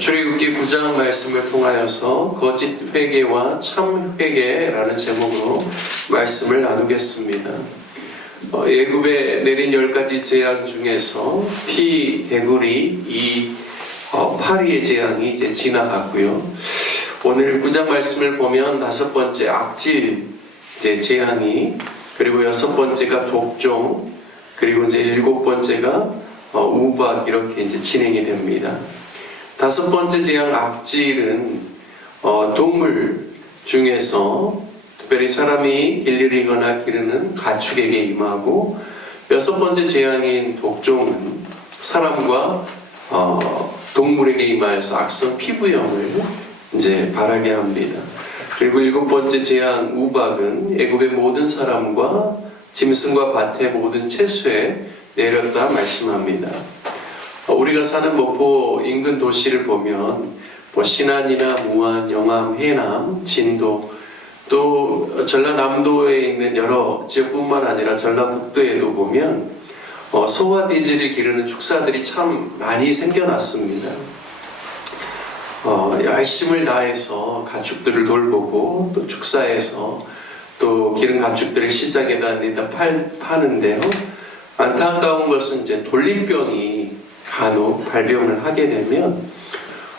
출애굽기 9장 말씀을 통하여서 거짓 회개와 참 회개라는 제목으로 말씀을 나누겠습니다. 애굽에 내린 10가지 재앙 중에서 피, 개구리, 파리의 재앙이 이제 지나갔고요. 오늘 9장 말씀을 보면 5번째 악질 재앙이, 그리고 6번째가 독종, 그리고 이제 7번째가 우박, 이렇게 이제 진행이 됩니다. 5번째 재앙 악질은 동물 중에서 특별히 사람이 길들이거나 기르는 가축에게 임하고, 6번째 재앙인 독종은 사람과 동물에게 임하여서 악성 피부염을 이제 바라게 합니다. 그리고 7번째 재앙 우박은 애굽의 모든 사람과 짐승과 밭의 모든 채소에 내렸다 말씀합니다. 우리가 사는 목포 인근 도시를 보면 신안이나 무안, 영암, 해남, 진도, 또 전라남도에 있는 여러 지역뿐만 아니라 전라북도에도 보면 소와 돼지를 기르는 축사들이 참 많이 생겨났습니다. 열심을 다해서 가축들을 돌보고 또 축사해서 또 기른 가축들을 시장에다 파는데요. 안타까운 것은 이제 돌림병이 간혹 발병을 하게 되면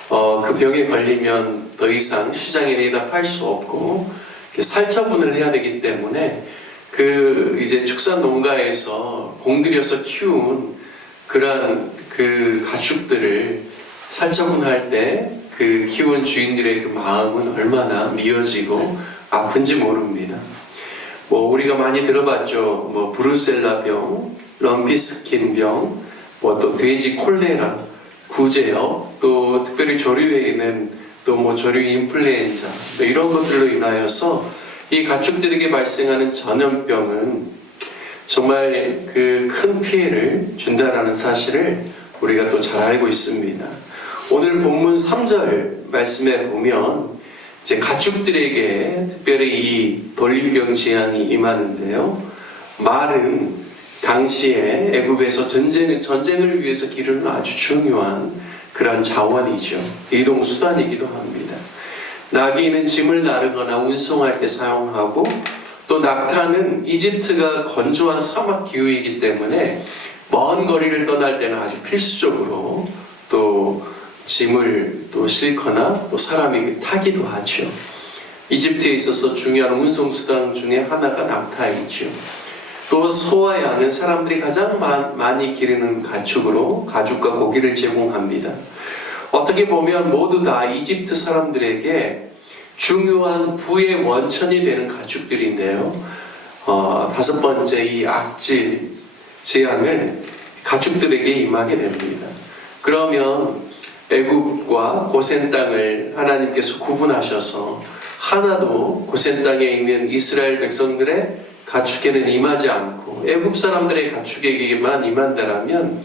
그 병에 걸리면 더 이상 시장에 내다 팔 수 없고 살처분을 해야 되기 때문에 이제 축산 농가에서 공들여서 키운 그러한 그 가축들을 살처분할 때 그 키운 주인들의 그 마음은 얼마나 미어지고 아픈지 모릅니다. 우리가 많이 들어봤죠. 브루셀라병, 럼피스킨병, 또 돼지 콜레라, 구제역, 또 특별히 조류에 있는 또 조류 인플루엔자, 이런 것들로 인하여서 이 가축들에게 발생하는 전염병은 정말 그 큰 피해를 준다라는 사실을 우리가 또 잘 알고 있습니다. 오늘 본문 3절 말씀에 보면 이제 가축들에게 특별히 이 돌림병 재앙이 임하는데요. 말은 당시에 애굽에서 전쟁을 위해서 기르는 아주 중요한 그런 자원이죠. 이동 수단이기도 합니다. 나귀는 짐을 나르거나 운송할 때 사용하고, 또 낙타는 이집트가 건조한 사막 기후이기 때문에 먼 거리를 떠날 때는 아주 필수적으로 또 짐을 또 싣거나 또 사람이 타기도 하죠. 이집트에 있어서 중요한 운송 수단 중에 하나가 낙타이죠. 또 소와 양은 사람들이 가장 많이 기르는 가축으로 가죽과 고기를 제공합니다. 어떻게 보면 모두 다 이집트 사람들에게 중요한 부의 원천이 되는 가축들인데요. 5번째 이 악질 재앙은 가축들에게 임하게 됩니다. 그러면 애굽과 고센 땅을 하나님께서 구분하셔서 하나도 고센 땅에 있는 이스라엘 백성들의 가축에는 임하지 않고 애굽 사람들의 가축에게만 임한다라면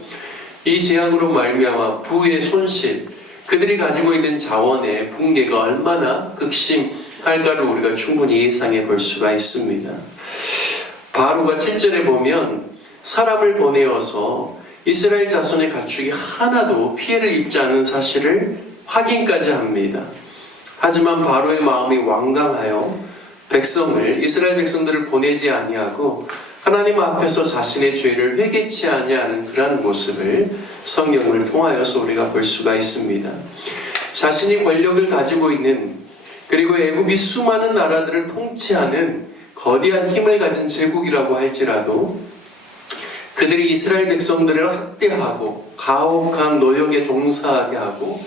이 재앙으로 말미암아 부의 손실, 그들이 가지고 있는 자원의 붕괴가 얼마나 극심할까를 우리가 충분히 예상해 볼 수가 있습니다. 바로가 7절에 보면 사람을 보내어서 이스라엘 자손의 가축이 하나도 피해를 입지 않은 사실을 확인까지 합니다. 하지만 바로의 마음이 완강하여 이스라엘 백성들을 보내지 아니하고 하나님 앞에서 자신의 죄를 회개치 아니하는 그러한 모습을 성경을 통하여서 우리가 볼 수가 있습니다. 자신이 권력을 가지고 있는, 그리고 애굽이 수많은 나라들을 통치하는 거대한 힘을 가진 제국이라고 할지라도 그들이 이스라엘 백성들을 학대하고 가혹한 노역에 종사하게 하고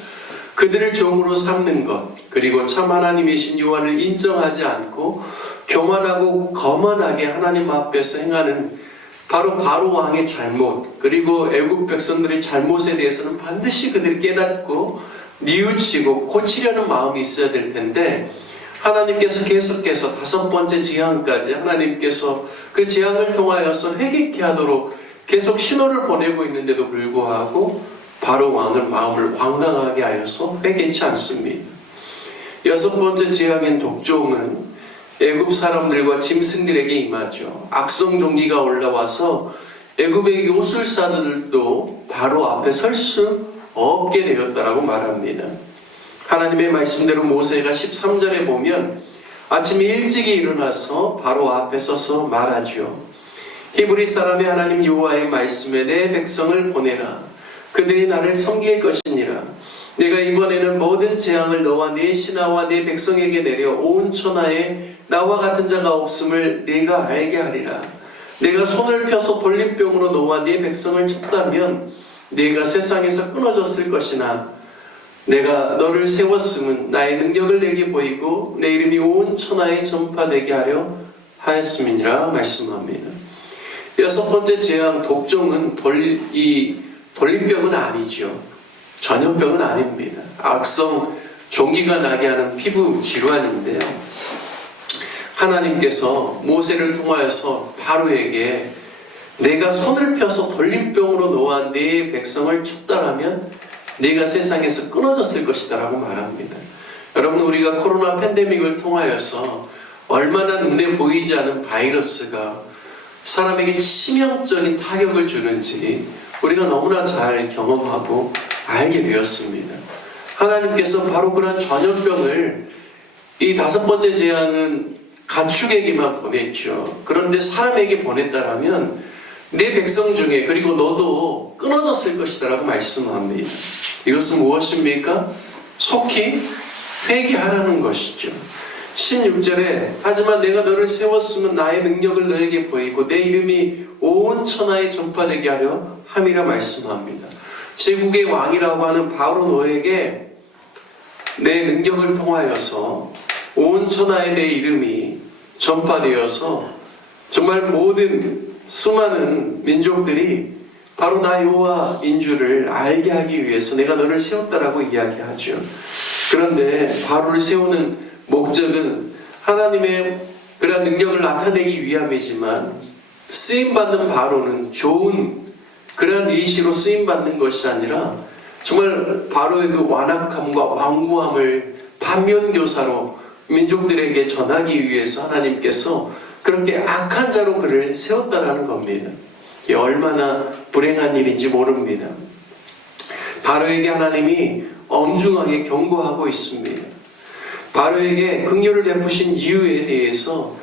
그들을 종으로 삼는 것, 그리고 참 하나님이신 여호와를 인정하지 않고 교만하고 거만하게 하나님 앞에서 행하는 바로 왕의 잘못, 그리고 애굽 백성들의 잘못에 대해서는 반드시 그들이 깨닫고 뉘우치고 고치려는 마음이 있어야 될 텐데, 하나님께서 계속해서 5번째 재앙까지 하나님께서 그 재앙을 통하여서 회개케 하도록 계속 신호를 보내고 있는데도 불구하고 바로 왕은 마음을 완강하게 하여서 회개치 않습니다. 6번째 재앙인 독종은 애굽 사람들과 짐승들에게 임하죠. 악성 종기가 올라와서 애굽의 요술사들도 바로 앞에 설 수 없게 되었다라고 말합니다. 하나님의 말씀대로 모세가 13절에 보면 아침 일찍이 일어나서 바로 앞에 서서 말하죠. 히브리 사람의 하나님 여호와의 말씀에 내 백성을 보내라. 그들이 나를 섬길 것이니라. 내가 이번에는 모든 재앙을 너와 네 신하와 네 백성에게 내려 온 천하에 나와 같은 자가 없음을 네가 알게 하리라. 내가 손을 펴서 돌림병으로 너와 네 백성을 쳤다면 네가 세상에서 끊어졌을 것이나 내가 너를 세웠음은 나의 능력을 내게 보이고 내 이름이 온 천하에 전파되게 하려 하였음이니라 말씀합니다. 여섯 번째 재앙 독종은 돌림병은 아니죠. 전염병은 아닙니다. 악성 종기가 나게 하는 피부 질환인데요. 하나님께서 모세를 통하여서 바로에게 내가 손을 펴서 돌림병으로 너와 네 백성을 쳤다라면 네가 세상에서 끊어졌을 것이다 라고 말합니다. 여러분, 우리가 코로나 팬데믹을 통하여서 얼마나 눈에 보이지 않은 바이러스가 사람에게 치명적인 타격을 주는지 우리가 너무나 잘 경험하고 알게 되었습니다. 하나님께서 바로 그런 전염병을 이 다섯 번째 재앙은 가축에게만 보냈죠. 그런데 사람에게 보냈다라면 내 백성 중에 그리고 너도 끊어졌을 것이다 라고 말씀합니다. 이것은 무엇입니까? 속히 회개하라는 것이죠. 16절에 하지만 내가 너를 세웠으면 나의 능력을 너에게 보이고 내 이름이 온 천하에 전파되게 하려 함이라 말씀합니다. 제국의 왕이라고 하는 바로 너에게 내 능력을 통하여서 온 천하에 내 이름이 전파되어서 정말 모든 수많은 민족들이 바로 나 여호와인 줄을 알게 하기 위해서 내가 너를 세웠다라고 이야기하죠. 그런데 바로를 세우는 목적은 하나님의 그러한 능력을 나타내기 위함이지만 쓰임받는 바로는 좋은 그러한 이시로 쓰임받는 것이 아니라 정말 바로의 그 완악함과 완고함을 반면교사로 민족들에게 전하기 위해서 하나님께서 그렇게 악한 자로 그를 세웠다라는 겁니다. 이게 얼마나 불행한 일인지 모릅니다. 바로에게 하나님이 엄중하게 경고하고 있습니다. 바로에게 긍휼을 베푸신 이유에 대해서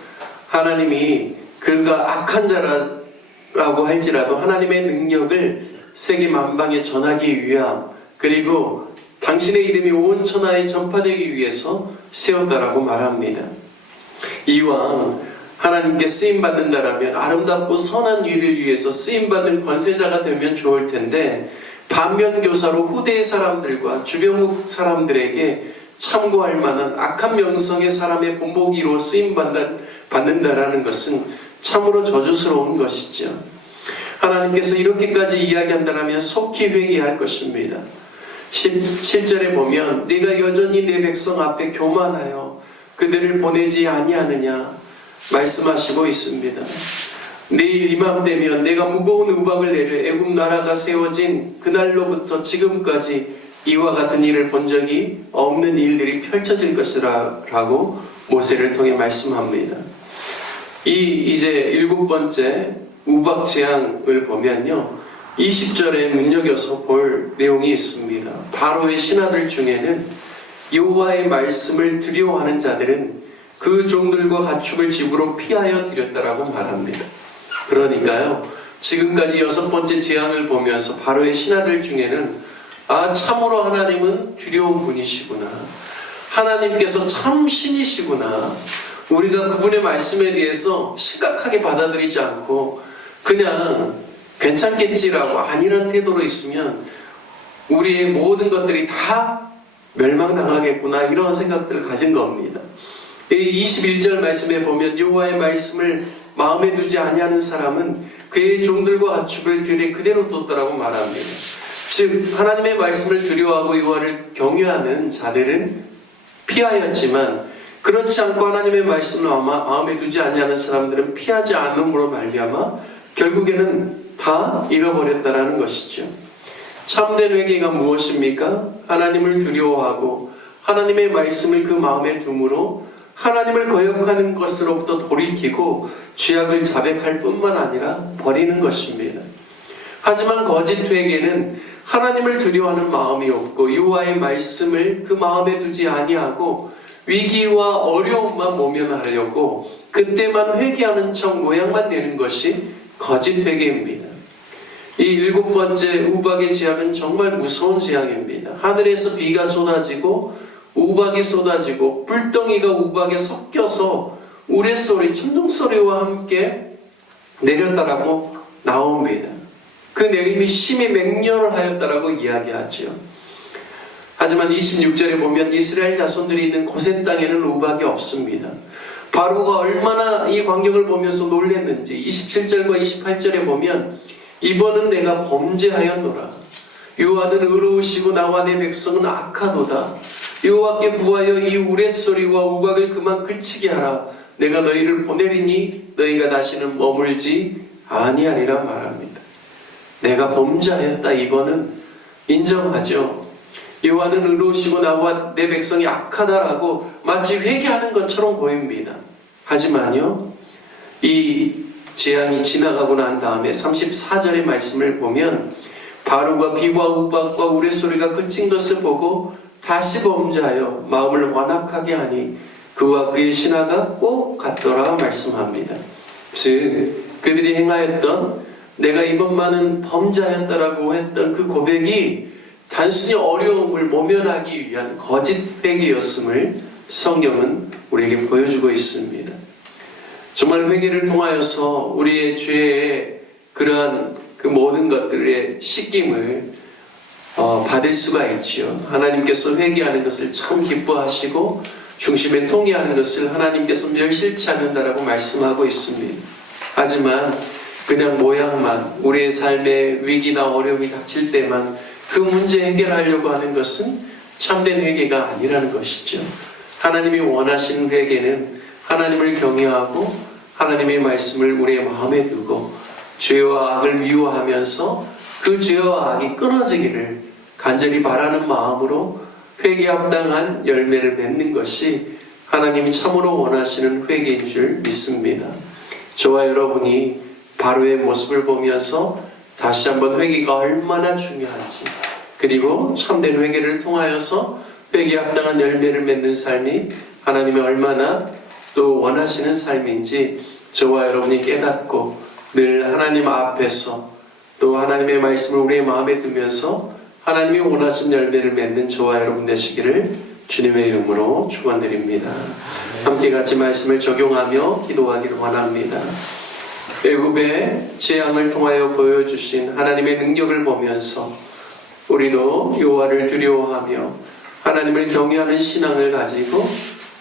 하나님이 그가 악한 자라고 할지라도 하나님의 능력을 세계 만방에 전하기 위함, 그리고 당신의 이름이 온 천하에 전파되기 위해서 세웠다라고 말합니다. 이왕 하나님께 쓰임받는다라면 아름답고 선한 일을 위해서 쓰임받는 권세자가 되면 좋을 텐데 반면교사로 후대의 사람들과 주변국 사람들에게 참고할 만한 악한 명성의 사람의 본보기로 쓰임받는다라는 것은 참으로 저주스러운 것이죠. 하나님께서 이렇게까지 이야기한다면 속히 회개할 것입니다. 17절에 보면 네가 여전히 내 백성 앞에 교만하여 그들을 보내지 아니하느냐 말씀하시고 있습니다. 내일 이맘때면 내가 무거운 우박을 내려 애굽 나라가 세워진 그날로부터 지금까지 이와 같은 일을 본 적이 없는 일들이 펼쳐질 것이라고 모세를 통해 말씀합니다. 이제 일곱 번째 우박 재앙을 보면요, 20절에 눈여겨서 볼 내용이 있습니다. 바로의 신하들 중에는 여호와의 말씀을 두려워하는 자들은 그 종들과 가축을 집으로 피하여 들였다라고 말합니다. 그러니까요, 지금까지 여섯 번째 재앙을 보면서 바로의 신하들 중에는 참으로 하나님은 두려운 분이시구나, 하나님께서 참 신이시구나, 우리가 그분의 말씀에 대해서 심각하게 받아들이지 않고 그냥 괜찮겠지라고 안일한 태도로 있으면 우리의 모든 것들이 다 멸망당하겠구나, 이런 생각들을 가진 겁니다. 21절 말씀에 보면 여호와의 말씀을 마음에 두지 아니하는 사람은 그의 종들과 가축을 들에 그대로 뒀다라고 말합니다. 즉 하나님의 말씀을 두려워하고 여호와를 경외하는 자들은 피하였지만 그렇지 않고 하나님의 말씀을 마음에 두지 아니하는 사람들은 피하지 않음으로 말미암아 결국에는 다 잃어버렸다라는 것이죠. 참된 회개가 무엇입니까? 하나님을 두려워하고 하나님의 말씀을 그 마음에 둠으로 하나님을 거역하는 것으로부터 돌이키고 죄악을 자백할 뿐만 아니라 버리는 것입니다. 하지만 거짓 회개는 하나님을 두려워하는 마음이 없고 여호와의 말씀을 그 마음에 두지 아니하고 위기와 어려움만 모면하려고 그때만 회개하는 척 모양만 내는 것이 거짓 회개입니다. 이 일곱 번째 우박의 재앙은 정말 무서운 재앙입니다. 하늘에서 비가 쏟아지고 우박이 쏟아지고 불덩이가 우박에 섞여서 우레소리, 천둥소리와 함께 내렸다라고 나옵니다. 그 내림이 심히 맹렬을 하였다라고 이야기하죠. 하지만 26절에 보면 이스라엘 자손들이 있는 고센 땅에는 우박이 없습니다. 바로가 얼마나 이 광경을 보면서 놀랐는지 27절과 28절에 보면 이번은 내가 범죄하였노라. 여호와는 의로우시고 나와 내 백성은 악하도다. 여호와께 구하여 이 우레소리와 우박을 그만 그치게 하라. 내가 너희를 보내리니 너희가 다시는 머물지 아니하리라 말합니다. 내가 범죄하였다. 이번은 인정하죠. 여호와는 의로우시고 나와 내 백성이 악하다라고 마치 회개하는 것처럼 보입니다. 하지만요, 이 재앙이 지나가고 난 다음에 34절의 말씀을 보면 바로가 비와 우박과 우레소리가 그친 것을 보고 다시 범죄하여 마음을 완악하게 하니 그와 그의 신하가 꼭 같더라 말씀합니다. 즉 그들이 행하였던 내가 이번만은 범죄하였다라고 했던 그 고백이 단순히 어려움을 모면하기 위한 거짓 회개였음을 성경은 우리에게 보여주고 있습니다. 정말 회개를 통하여서 우리의 죄의 그러한 그 모든 것들의 씻김을 받을 수가 있지요. 하나님께서 회개하는 것을 참 기뻐하시고 중심에 통회하는 것을 하나님께서 멸실치 않는다라고 말씀하고 있습니다. 하지만 그냥 모양만, 우리의 삶에 위기나 어려움이 닥칠 때만 그 문제 해결하려고 하는 것은 참된 회개가 아니라는 것이죠. 하나님이 원하시는 회개는 하나님을 경외하고 하나님의 말씀을 우리의 마음에 두고 죄와 악을 미워하면서 그 죄와 악이 끊어지기를 간절히 바라는 마음으로 회개에 합당한 열매를 맺는 것이 하나님이 참으로 원하시는 회개인 줄 믿습니다. 저와 여러분이 바로의 모습을 보면서 다시 한번 회개가 얼마나 중요한지, 그리고 참된 회개를 통하여서 회개에 합당한 열매를 맺는 삶이 하나님이 얼마나 또 원하시는 삶인지 저와 여러분이 깨닫고 늘 하나님 앞에서 또 하나님의 말씀을 우리의 마음에 두면서 하나님이 원하신 열매를 맺는 저와 여러분 되시기를 주님의 이름으로 축원드립니다. 함께 같이 말씀을 적용하며 기도하기를 원합니다. 애굽의 재앙을 통하여 보여주신 하나님의 능력을 보면서 우리도 여호와를 두려워하며 하나님을 경외하는 신앙을 가지고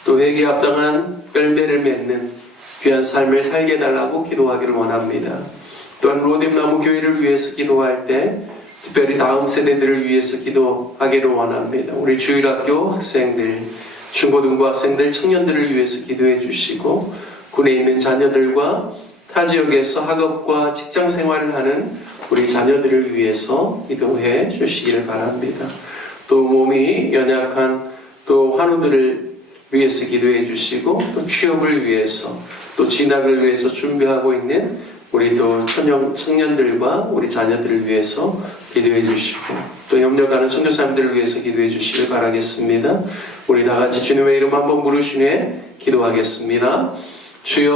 또 회개에 합당한 열매를 맺는 귀한 삶을 살게 해달라고 기도하기를 원합니다. 또한 로뎀나무 교회를 위해서 기도할 때 특별히 다음 세대들을 위해서 기도하기를 원합니다. 우리 주일학교 학생들, 중고등부 학생들, 청년들을 위해서 기도해 주시고 군에 있는 자녀들과 타 지역에서 학업과 직장 생활을 하는 우리 자녀들을 위해서 기도해 주시기를 바랍니다. 또 몸이 연약한 또 환우들을 위해서 기도해 주시고 또 취업을 위해서 또 진학을 위해서 준비하고 있는 우리 또 청년들과 우리 자녀들을 위해서 기도해 주시고 또 협력하는 선교사님들을 위해서 기도해 주시길 바라겠습니다. 우리 다 같이 주님의 이름 한번 부르시네 기도하겠습니다. 주여